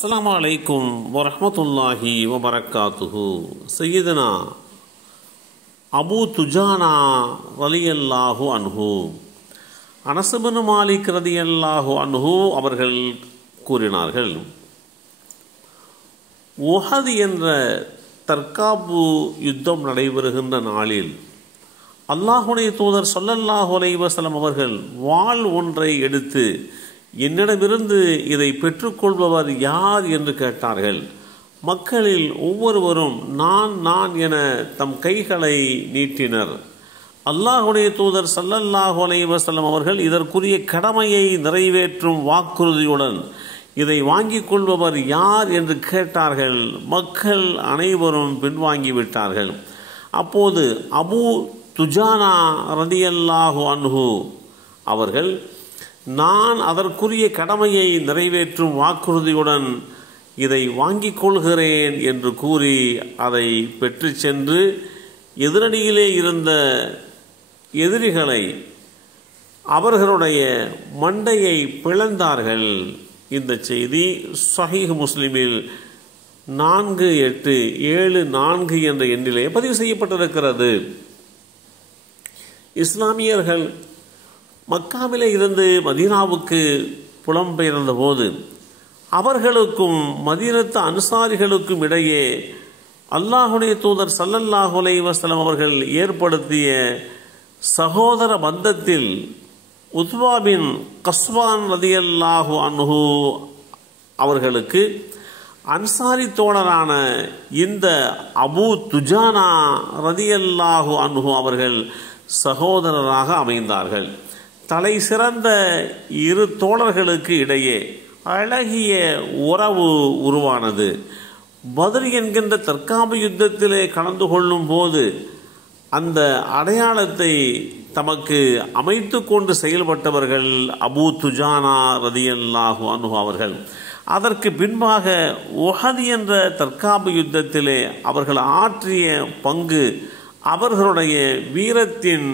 அஸ்ஸலாமு அலைக்கும் வரஹ்மத்துல்லாஹி வபரகாத்துஹு. சையதுனா அபூ துஜானா ரலியல்லாஹு அன்ஹு, அனஸ் இப்னு மாலிக் ரலியல்லாஹு அன்ஹு அவர்கள் கூறினார்கள், உஹத் என்ற தற்காப்பு யுத்தம் நடைபெறுகின்ற நாளில் அல்லாஹுடைய தூதர் ஸல்லல்லாஹு அலைஹி வஸல்லம் அவர்கள் வாள் ஒன்றை எடுத்து என்னிடமிருந்து இதை பெற்றுக்கொள்பவர் யார் என்று கேட்டார்கள். மக்களில் ஒவ்வொருவரும் நான் நான் என தம் கைகளை நீட்டினர். அல்லாஹுடைய தூதர் ஸல்லல்லாஹு அலைஹி வஸல்லம் அவர்கள் இதற்குரிய கடமையை நிறைவேற்றும் வாக்குறுதியுடன் இதை வாங்கிக் கொள்பவர் யார் என்று கேட்டார்கள். மக்கள் அனைவரும் பின்வாங்கிவிட்டார்கள். அப்போது அபூ துஜானா ரலியல்லாஹு அன்ஹு அவர்கள், நான் அதற்குரிய கடமையை நிறைவேற்றும் வாக்குறுதியுடன் இதை வாங்கிக் கொள்கிறேன் என்று கூறி அதை பெற்று சென்று எதிரணியிலே இருந்த எதிரிகளை அவர்களுடைய மண்டையை பிளந்தார்கள். இந்த செய்தி ஸஹீஹ் முஸ்லிமில் 4874 என்ற எண்ணிலே பதிவு செய்யப்பட்டிருக்கிறது. இஸ்லாமியர்கள் மக்காவிலே இருந்து மதீனாவுக்கு புலம்பெயர்ந்த போது அவர்களுக்கும் மதீனத்து அன்சாரிகளுக்கும் இடையே அல்லாஹுடைய தூதர் ஸல்லல்லாஹு அலைஹி வஸல்லம் அவர்கள் ஏற்படுத்திய சகோதர பந்தத்தில் உத்பா பின் கஸ்வான் ரலியல்லாஹு அன்ஹு அவர்களுக்கு அன்சாரி தோழரான இந்த அபூ துஜானா ரலியல்லாஹு அன்ஹு அவர்கள் சகோதரராக அமைந்தார்கள். தலை சிறந்த இரு தோழர்களுக்கு இடையே அழகிய உறவு உருவானது. பத்ர் என்கின்ற தற்காப்பு யுத்தத்திலே கலந்து கொள்ளும் போது அந்த அடையாளத்தை தமக்கு அமைத்து கொண்டு செயல்பட்டவர்கள் அபூ துஜானா ரலியல்லாஹு அன்ஹு அவர்கள். அதற்கு பின்பாக உஹத் என்ற தற்காப்பு யுத்தத்திலே அவர்கள் ஆற்றிய பங்கு அவர்களுடைய வீரத்தின்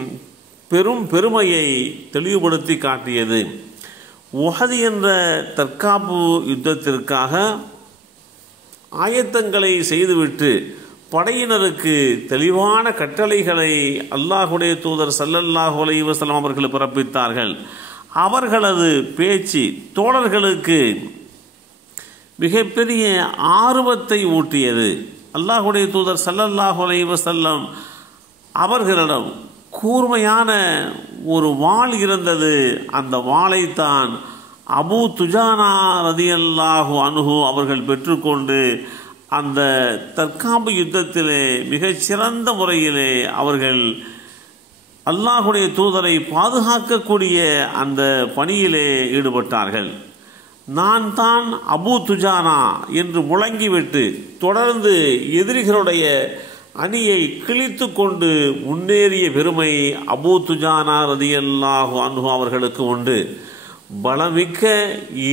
பெரும் பெருமையை தெளிவுபடுத்தி காட்டியது. உஹத் என்ற தற்காப்பு யுத்தத்திற்காக ஆயத்தங்களை செய்துவிட்டு படையினருக்கு தெளிவான கட்டளைகளை அல்லாஹுடைய தூதர் ஸல்லல்லாஹு அலைஹி வஸல்லம் அவர்கள் பிறப்பித்தார்கள். அவர்களது பேச்சு தோழர்களுக்கு மிகப்பெரிய ஆர்வத்தை ஊட்டியது. அல்லாஹுடைய தூதர் ஸல்லல்லாஹு அலைஹி வஸல்லம் அவர்களிடம் கூர்மையான ஒரு வாள் இருந்தது. அந்த வாளைத்தான் அபூ துஜானா ரலியல்லாஹு அன்ஹு அவர்கள் பெற்றுக்கொண்டு அந்த தற்காப்பு யுத்தத்திலே மிகச்சிறந்த முறையிலே அவர்கள் அல்லாஹுடைய தூதரை பாதுகாக்கக்கூடிய அந்த பணியிலே ஈடுபட்டார்கள். நான் தான் அபூ துஜானா என்று முழங்கிவிட்டு தொடர்ந்து எதிரிகளுடைய அணியை கிழித்து கொண்டு முன்னேறிய பெருமை அபூ துஜானா ரலியல்லாஹு அன்ஹு அவர்களுக்கு உண்டு. பலமிக்க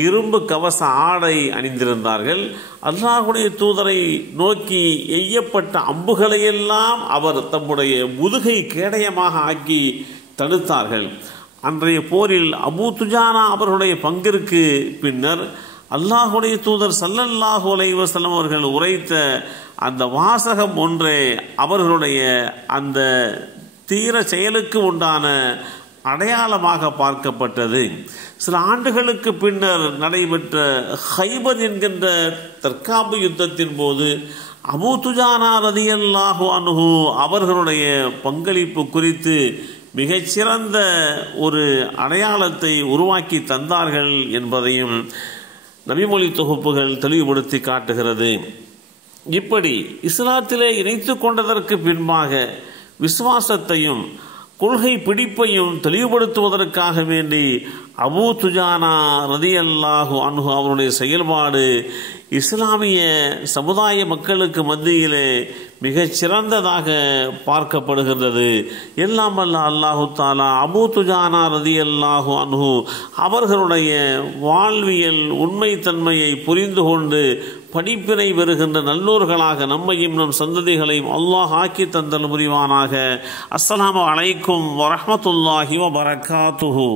இரும்பு கவச ஆடை அணிந்திருந்தார்கள். அல்லாஹுடைய தூதரை நோக்கி எய்யப்பட்ட அம்புகளையெல்லாம் அவர் தம்முடைய முதுகை கேடயமாக ஆக்கி தடுத்தார்கள். அன்றைய போரில் அபூ துஜானா அவர்களுடைய பங்கிற்கு பின்னர் அல்லாஹுடைய தூதர் ஸல்லல்லாஹு அலைஹி வஸல்லம் அவர்கள் உரைத்த அந்த வாசகம் ஒன்றே அவர்களுடைய அந்த தீர செயலுக்கு உண்டான அடையாளமாக பார்க்கப்பட்டது. சில ஆண்டுகளுக்கு பின்னர் நடைபெற்ற ஹைபர் என்கின்ற தற்காப்பு யுத்தத்தின் போது அபூ துஜானா ரலியல்லாஹு அன்ஹு அவர்களுடைய பங்களிப்பு குறித்து மிகச்சிறந்த ஒரு அடையாளத்தை உருவாக்கி தந்தார்கள் என்பதையும் நபிமொழி தொகுப்புகள் தெளிவுபடுத்தி காட்டுகிறது. இப்படி இஸ்லாத்திலே இணைத்து கொண்டதற்கு பின்பாக விசுவாசத்தையும் கொள்கை பிடிப்பையும் தெளிவுபடுத்துவதற்காக வேண்டி அபூ துஜானா ரலியல்லாஹு அன்ஹு அவருடைய செயல்பாடு இஸ்லாமிய சமுதாய மக்களுக்கு மத்தியிலே மிகச் சிறந்ததாக பார்க்கப்படுகின்றது. எல்லாம் வல்ல அல்லாஹு தஆலா அபூ துஜானா ரலியல்லாஹு அன்ஹு அவர்களுடைய வாழ்வியல் உண்மைத்தன்மையை புரிந்து கொண்டு படிப்பினை பெறுகின்ற நல்லோர்களாக நம்மையும் நம் சந்ததிகளையும் அல்லாஹ் ஆக்கி தந்தல் புரிவானாக. அஸ்ஸலாமு அலைக்கும் வரஹ்மத்துல்லாஹி வபரகாத்துஹு.